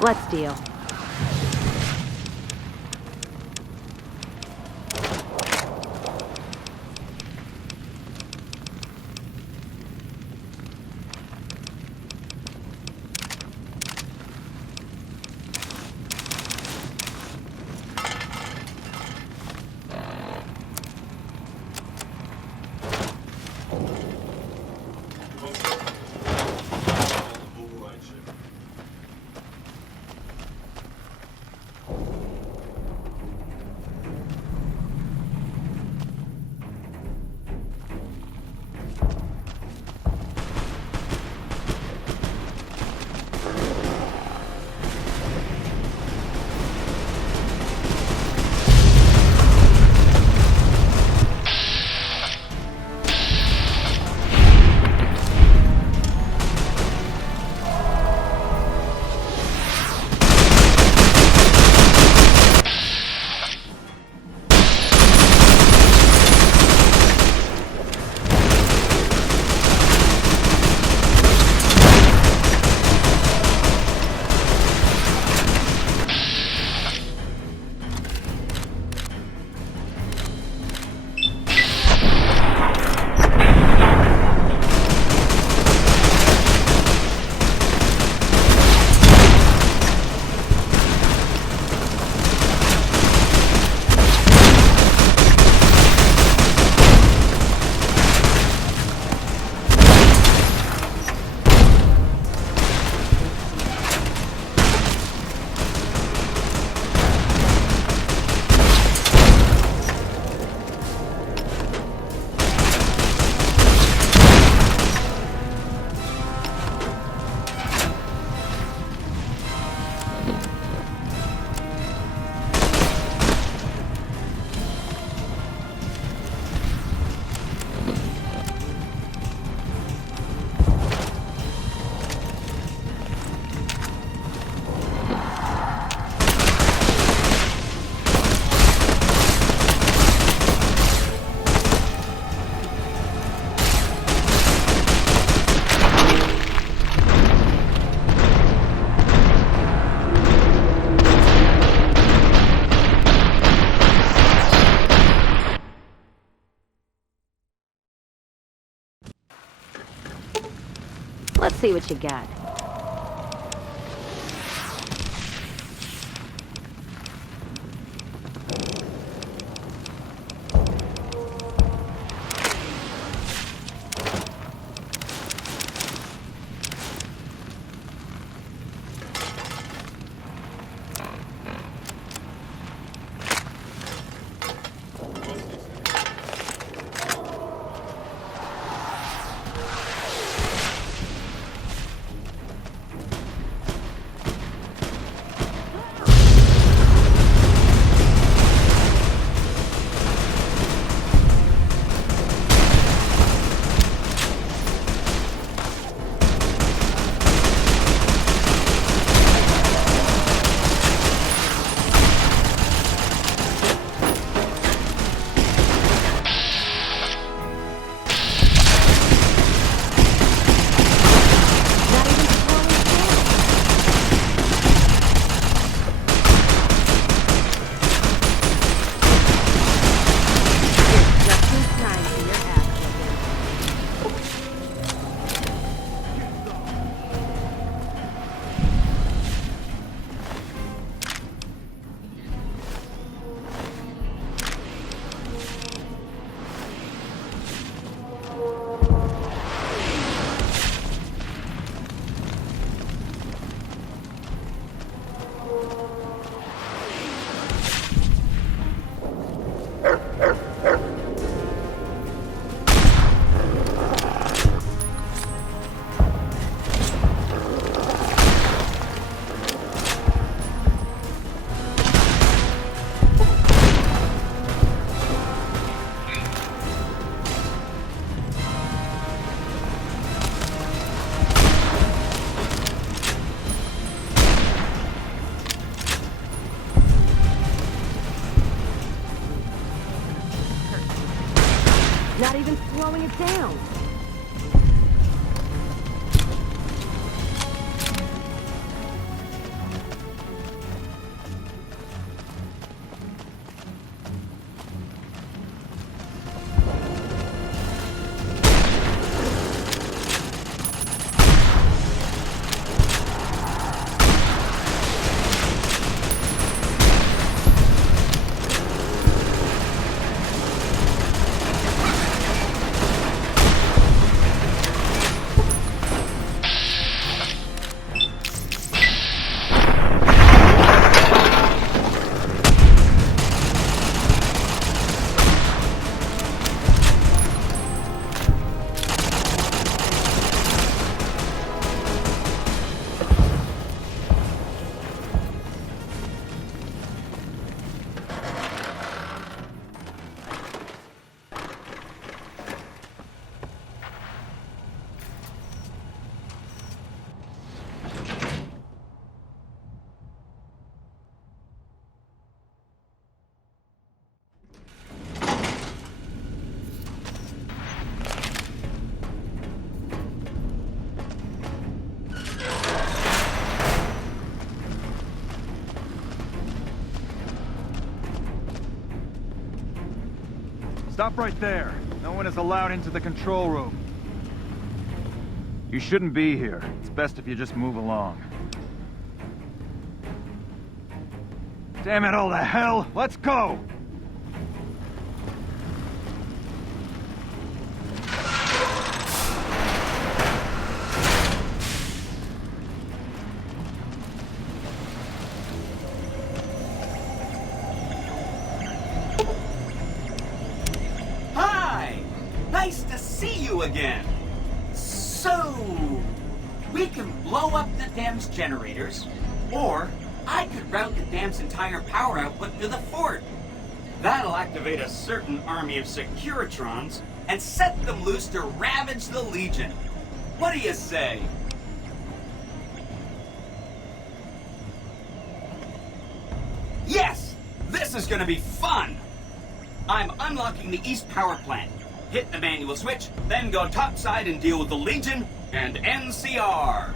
Let's deal. Let's see what you got. Not even slowing it down. Stop right there. No one is allowed into the control room. You shouldn't be here. It's best if you just move along. Damn it all to hell! Let's go! Hi! Nice to see you again. So, we can blow up the dam's generators, or I could route the dam's entire power output to the fort. That'll activate a certain army of Securitrons and set them loose to ravage the Legion. What do you say? Yes! This is gonna be fun! I'm unlocking the East Power Plant. Hit the manual switch, then go topside and deal with the Legion and NCR.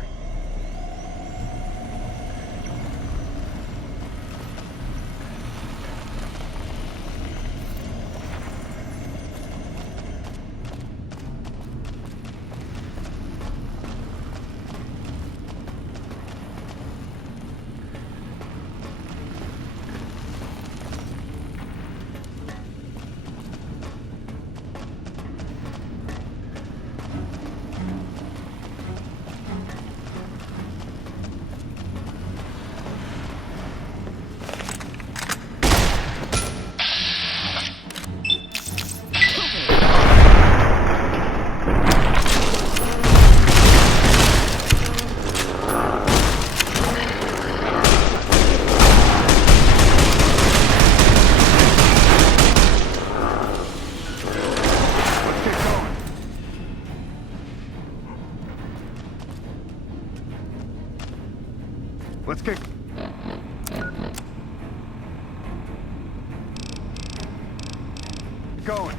Let's get going.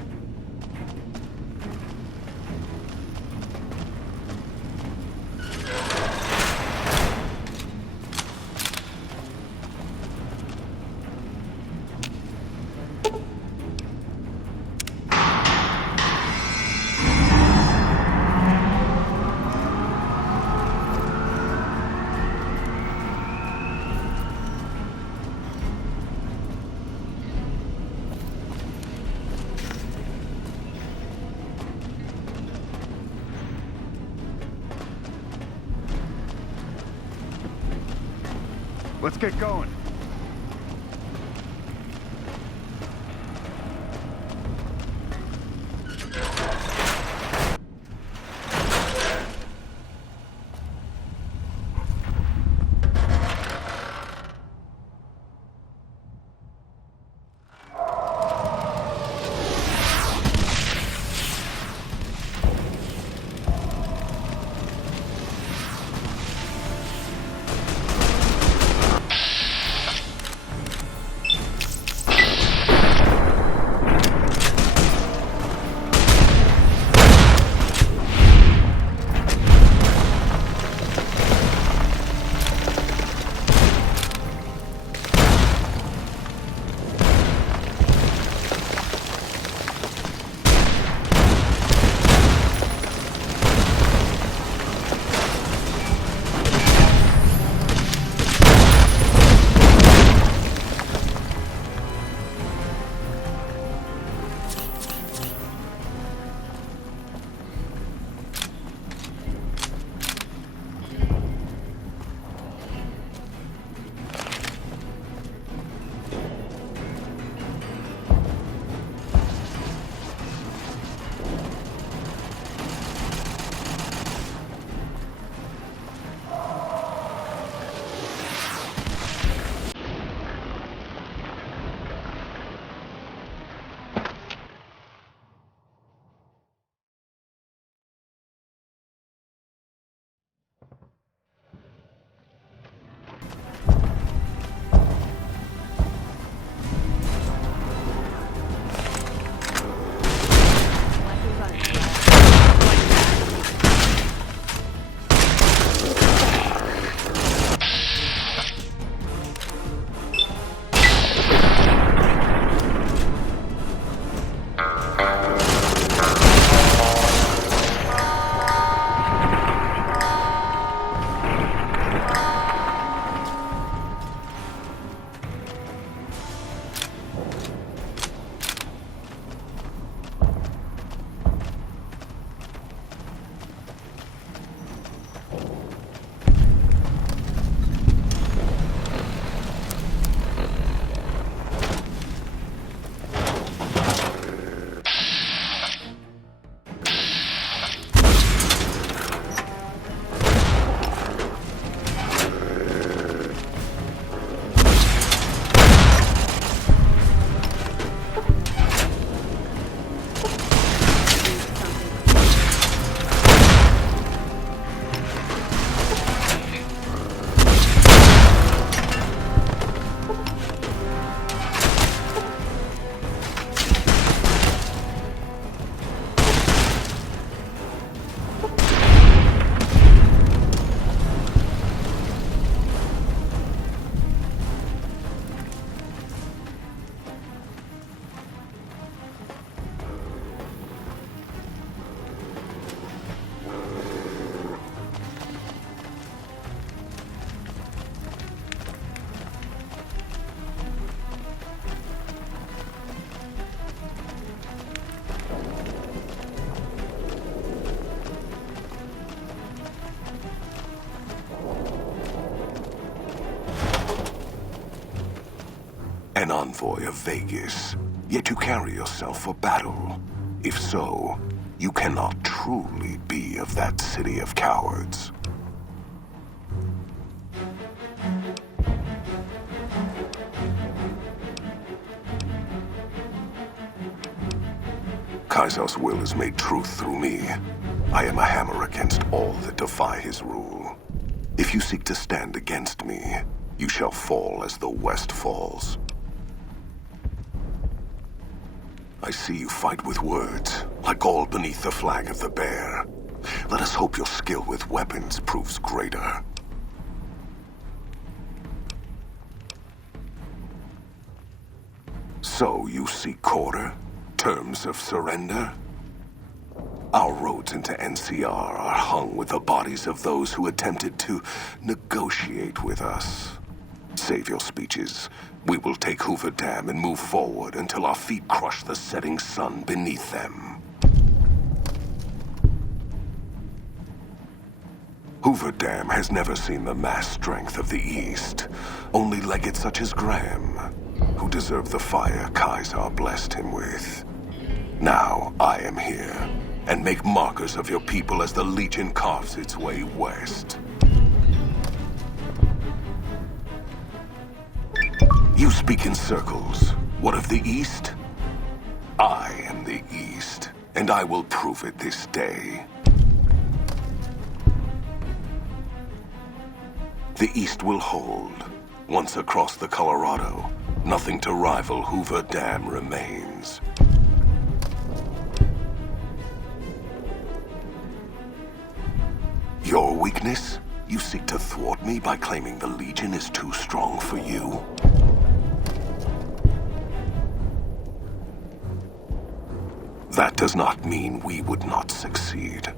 Let's get going. an envoy of Vegas, yet you carry yourself for battle. If so, you cannot truly be of that city of cowards. Kaiser's will is made truth through me. I am a hammer against all that defy his rule. If you seek to stand against me, you shall fall as the West falls. I see you fight with words, like all beneath the flag of the bear. Let us hope your skill with weapons proves greater. So you seek quarter? Terms of surrender? Our roads into NCR are hung with the bodies of those who attempted to negotiate with us. Save your speeches. We will take Hoover Dam and move forward until our feet crush the setting sun beneath them. Hoover Dam has never seen the mass strength of the East. Only legates such as Graham, who deserve the fire Kaiser blessed him with. Now I am here, and make markers of your people as the Legion carves its way west. You speak in circles. What of the East? I am the East, and I will prove it this day. The East will hold. Once across the Colorado, nothing to rival Hoover Dam remains. Your weakness? You seek to thwart me by claiming the Legion is too strong for you? That does not mean we would not succeed.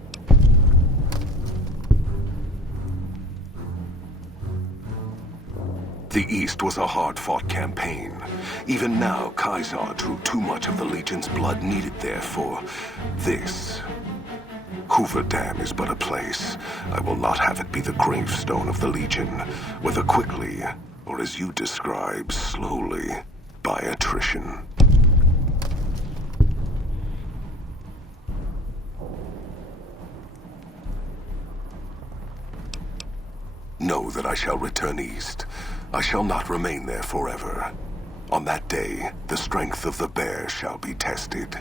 The East was a hard-fought campaign. Even now, Kaiser drew too much of the Legion's blood needed there for this. Hoover Dam is but a place. I will not have it be the gravestone of the Legion, whether quickly, or as you describe, slowly, by attrition. Know that I shall return east. I shall not remain there forever. On that day, the strength of the bear shall be tested.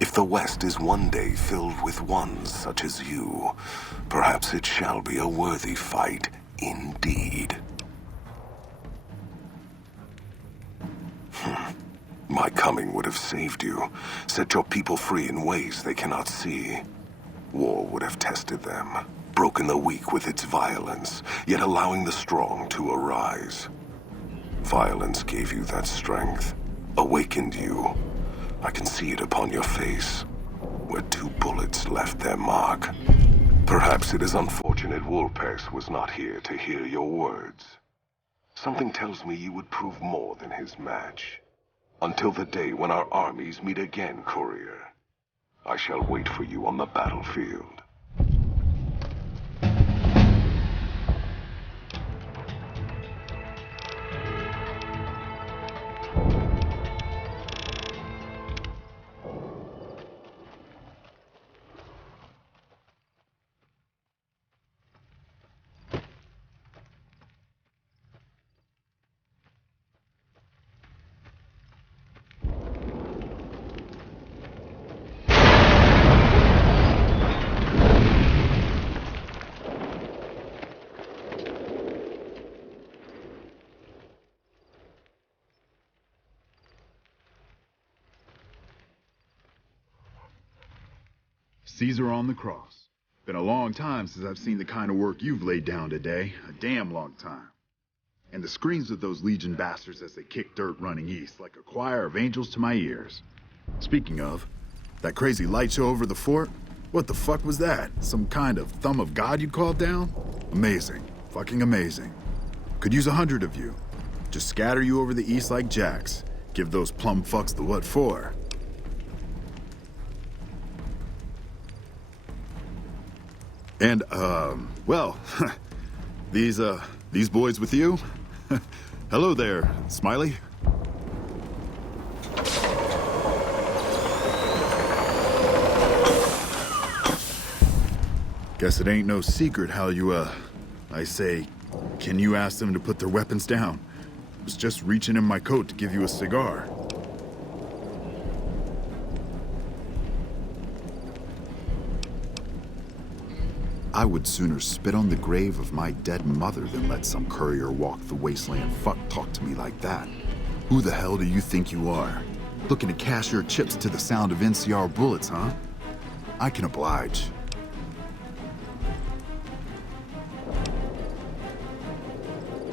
If the West is one day filled with ones such as you, perhaps it shall be a worthy fight indeed. My coming would have saved you, set your people free in ways they cannot see. War would have tested them, broken the weak with its violence, yet allowing the strong to arise. Violence gave you that strength, awakened you. I can see it upon your face, where 2 bullets left their mark. Perhaps it is unfortunate Wolpers was not here to hear your words. Something tells me you would prove more than his match. Until the day when our armies meet again, Courier, I shall wait for you on the battlefield. Caesar on the cross. Been a long time since I've seen the kind of work you've laid down today. A damn long time. And the screams of those Legion bastards as they kick dirt running east like a choir of angels to my ears. Speaking of, that crazy light show over the fort? What the fuck was that? Some kind of thumb of God you called down? Amazing. Fucking amazing. Could use 100 of you. Just scatter you over the east like jacks. Give those plum fucks the what for. And, well, these boys with you? Hello there, Smiley. Guess it ain't no secret how you, I say, can you ask them to put their weapons down? I was just reaching in my coat to give you a cigar. I would sooner spit on the grave of my dead mother than let some courier walk the wasteland fuck talk to me like that. Who the hell do you think you are? Looking to cash your chips to the sound of NCR bullets, huh? I can oblige.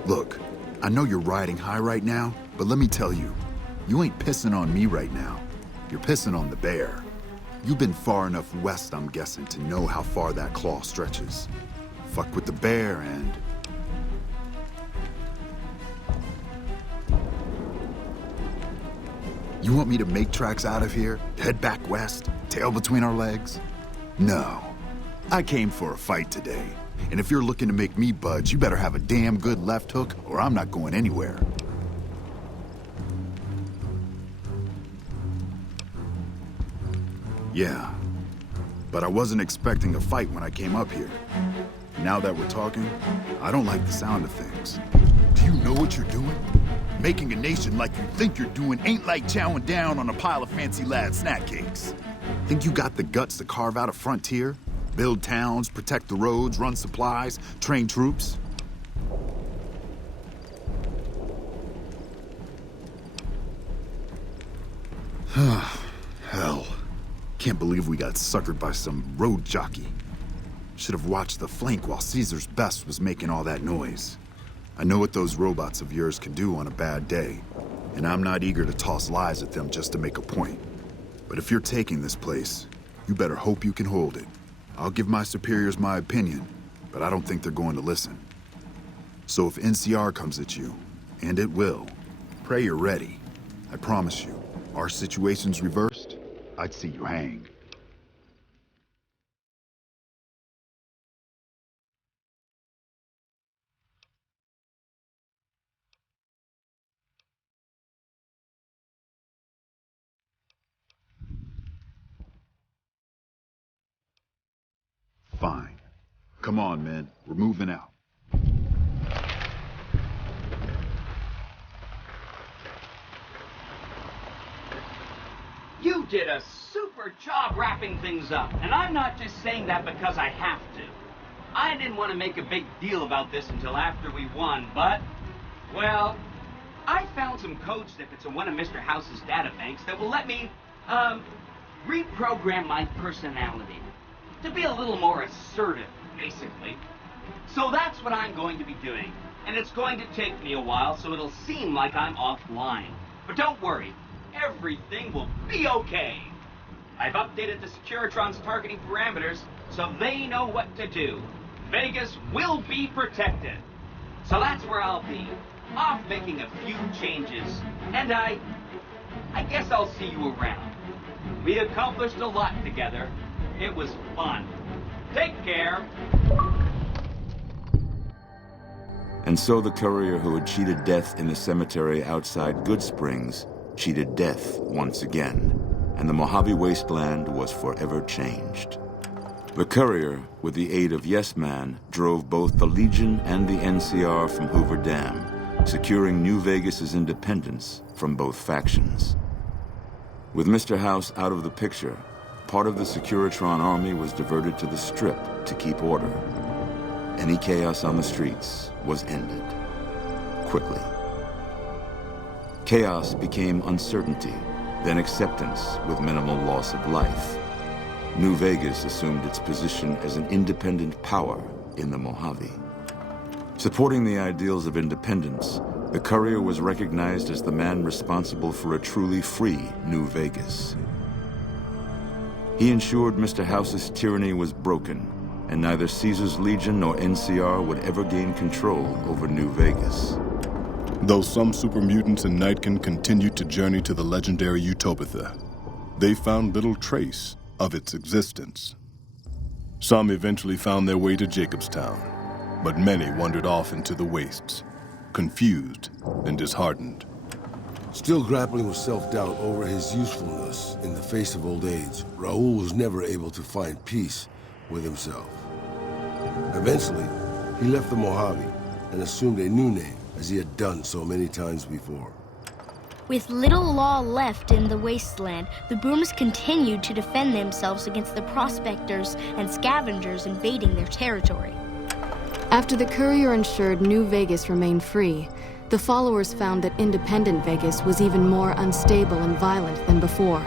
Look, I know you're riding high right now, but let me tell you, you ain't pissing on me right now. You're pissing on the bear. You've been far enough west, I'm guessing, to know how far that claw stretches. Fuck with the bear and... You want me to make tracks out of here? Head back west? Tail between our legs? No. I came for a fight today. And if you're looking to make me budge, you better have a damn good left hook, or I'm not going anywhere. Yeah, but I wasn't expecting a fight when I came up here. Now that we're talking, I don't like the sound of things. Do you know what you're doing? Making a nation like you think you're doing ain't like chowing down on a pile of fancy lad snack cakes. Think you got the guts to carve out a frontier? Build towns, protect the roads, run supplies, train troops? Hell. Can't believe we got suckered by some road jockey. Should have watched the flank while Caesar's best was making all that noise. I know what those robots of yours can do on a bad day, and I'm not eager to toss lies at them just to make a point. But if you're taking this place, you better hope you can hold it. I'll give my superiors my opinion, but I don't think they're going to listen. So if NCR comes at you, and it will, pray you're ready. I promise you, our situation's reversed, I'd see you hang. Fine. Come on, men. We're moving out. You did a super job wrapping things up, and I'm not just saying that because I have to. I didn't want to make a big deal about this until after we won, but, well, I found some code snippets in one of Mr. House's databanks that will let me, reprogram my personality to be a little more assertive, basically. So that's what I'm going to be doing, and it's going to take me a while, so it'll seem like I'm offline. But don't worry. Everything will be okay. I've updated the Securitron's targeting parameters so they know what to do. Vegas will be protected. So that's where I'll be, off making a few changes. And I guess I'll see you around. We accomplished a lot together. It was fun. Take care. And so the courier who had cheated death in the cemetery outside Good Springs cheated death once again, and the Mojave wasteland was forever changed. The courier, with the aid of Yes Man, drove both the Legion and the NCR from Hoover Dam, securing New Vegas's independence from both factions. With Mr. House out of the picture, part of the Securitron army was diverted to the Strip to keep order. Any chaos on the streets was ended. Quickly. Chaos became uncertainty, then acceptance with minimal loss of life. New Vegas assumed its position as an independent power in the Mojave. Supporting the ideals of independence, the courier was recognized as the man responsible for a truly free New Vegas. He ensured Mr. House's tyranny was broken, and neither Caesar's Legion nor NCR would ever gain control over New Vegas. Though some super mutants in Nightkin continued to journey to the legendary Utopia, they found little trace of its existence. Some eventually found their way to Jacobstown, but many wandered off into the wastes, confused and disheartened. Still grappling with self-doubt over his usefulness in the face of old age, Raoul was never able to find peace with himself. Eventually, he left the Mojave and assumed a new name, as he had done so many times before. With little law left in the wasteland, the Brooms continued to defend themselves against the prospectors and scavengers invading their territory. After the courier ensured New Vegas remained free, the followers found that independent Vegas was even more unstable and violent than before.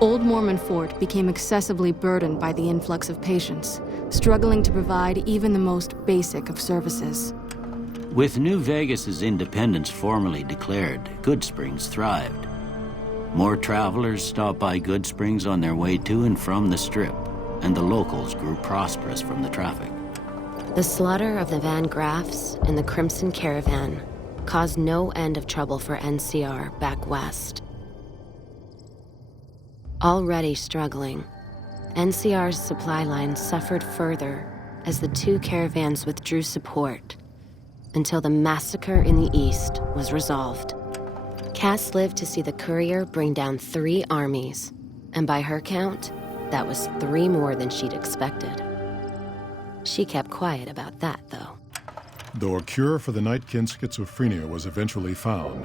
Old Mormon Fort became excessively burdened by the influx of patients, struggling to provide even the most basic of services. With New Vegas's independence formally declared, Goodsprings thrived. More travelers stopped by Goodsprings on their way to and from the Strip, and the locals grew prosperous from the traffic. The slaughter of the Van Graffs and the Crimson Caravan caused no end of trouble for NCR back west. Already struggling, NCR's supply line suffered further as the two caravans withdrew support, until the massacre in the east was resolved. Cass lived to see the courier bring down 3 armies, and by her count, that was 3 more than she'd expected. She kept quiet about that, though. Though a cure for the Nightkin schizophrenia was eventually found,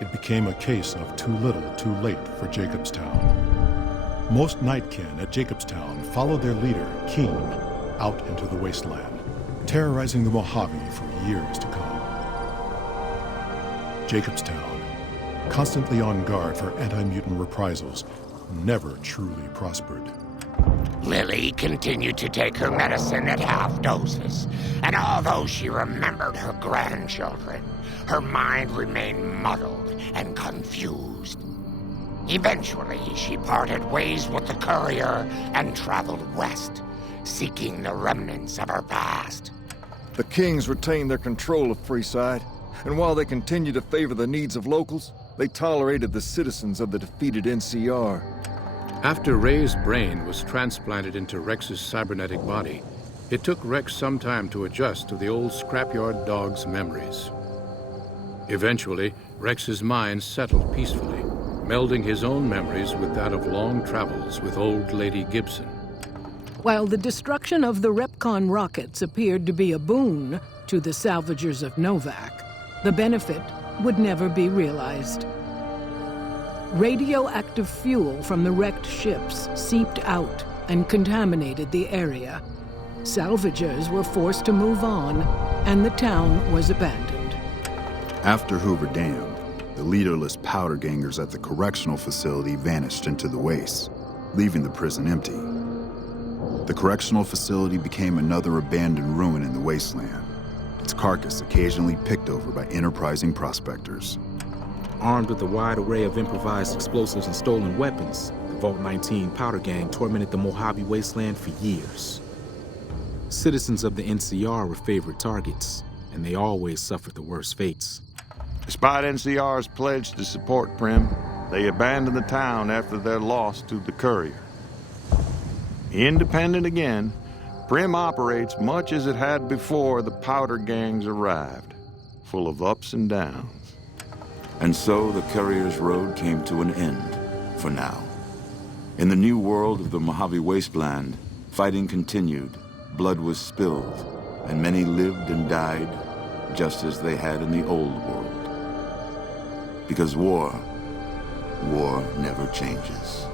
it became a case of too little, too late for Jacobstown. Most Nightkin at Jacobstown followed their leader, King, out into the wasteland, terrorizing the Mojave for years to come. Jacobstown, constantly on guard for anti-mutant reprisals, never truly prospered. Lily continued to take her medicine at half doses, and although she remembered her grandchildren, her mind remained muddled and confused. Eventually, she parted ways with the courier and traveled west, seeking the remnants of her past. The Kings retained their control of Freeside, and while they continued to favor the needs of locals, they tolerated the citizens of the defeated NCR. After Ray's brain was transplanted into Rex's cybernetic body, it took Rex some time to adjust to the old scrapyard dog's memories. Eventually, Rex's mind settled peacefully, melding his own memories with that of long travels with old Lady Gibson. While the destruction of the Repcon rockets appeared to be a boon to the salvagers of Novak, the benefit would never be realized. Radioactive fuel from the wrecked ships seeped out and contaminated the area. Salvagers were forced to move on, and the town was abandoned. After Hoover Dam, the leaderless powder gangers at the correctional facility vanished into the wastes, leaving the prison empty. The correctional facility became another abandoned ruin in the wasteland, its carcass occasionally picked over by enterprising prospectors. Armed with a wide array of improvised explosives and stolen weapons, the Vault 19 powder gang tormented the Mojave wasteland for years. Citizens of the NCR were favorite targets, and they always suffered the worst fates. Despite NCR's pledge to support Prim, they abandoned the town after their loss to the courier. Independent again, Prim operates much as it had before the powder gangs arrived, full of ups and downs. And so the courier's road came to an end, for now. In the new world of the Mojave Wasteland, fighting continued, blood was spilled, and many lived and died just as they had in the old world. Because war never changes.